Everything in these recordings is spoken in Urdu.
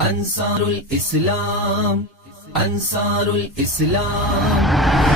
انصار الاسلام، انصار الاسلام،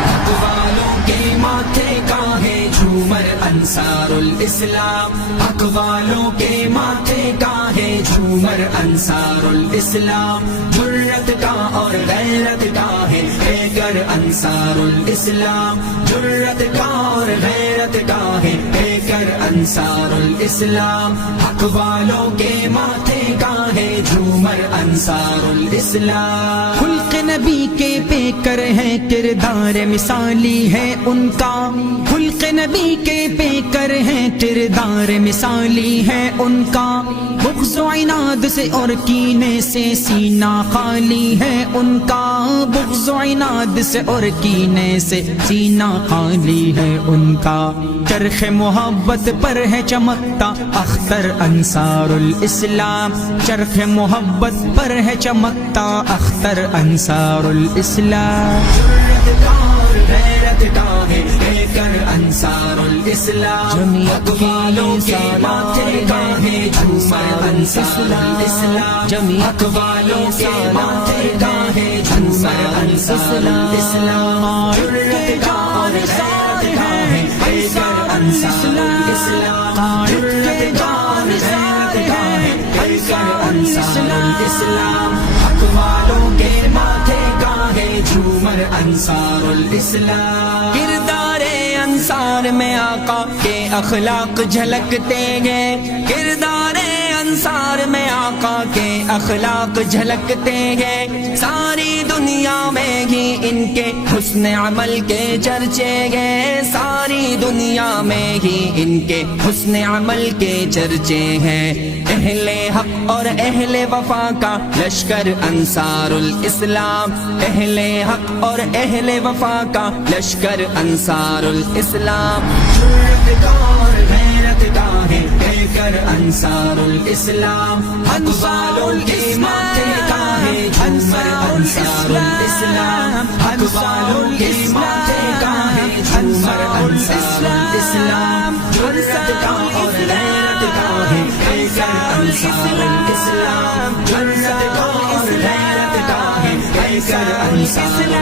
حق والوں کے ماتھے کا ہے جھومر انصار الاسلام، حق والوں کے ماتھے کا ہے جھومر انصار الاسلام، جرت کا اور غیرت کا ہے پیکر انصار الاسلام، جرت کا اور غیرت کا ہے پیکر انصار الاسلام، حق والوں کے ماتھے کا ہے جھومر انصار الاسلام، خلق نبی کے پیکر ہیں کردار مثالی ہے ان کا، خلق نبی کے پیکر ہیں کردار مثالی ہے ان کا، بغض و عناد سے اور کینے سے سینہ خالی ہے ان کا، بغض و عناد سے اور کینے سے سینہ خالی ہے ان کا، چرخ محبت پر ہے چمکتا اختر انصار الاسلام، چرخ محبت پر ہے چمکتا اختر انصار الاسلام، جرت کا اور غیرت کا ہے پیکر انصار الاسلام، حق والوں کے ماتھے کا ہے جھومر انصار الاسلام، حق والوں کے ماتھے کا ہے جھومر انصار الاسلام، جرت کا اور غیرت کا ہے پیکر انصار الاسلام، جرت کا اور غیرت کا ہے پیکر انصار الاسلام، حق والوں کے ماتھے کا ہے جھومر انصار الاسلام، کردار انصار میں آقا کے اخلاق جھلکتے گئے، کردار انصار میں آقا کے اخلاق جھلکتے گئے، ساری دنیا میں ہی ان کے حسن عمل کے چرچے گئے، ساری دنیا میں ہی ان کے حسن عمل کے چرچے ہیں، اہل حق اور اہل وفا کا لشکر انصار الاسلام، اہل حق اور اہل وفا کا لشکر انصار الاسلام، جرت کا اور غیرت کا ہے پیکر انصار الاسلام، حق والوں کے ماتھے کا ہے جھومر انصار الاسلام، حق والوں کے ماتھے کا ہے جھومر انصار الاسلام، جرت کا اور غیرت کا ہے پیکر انصار الاسلام، جرت کا اور غیرت کا ہے پیکر انصار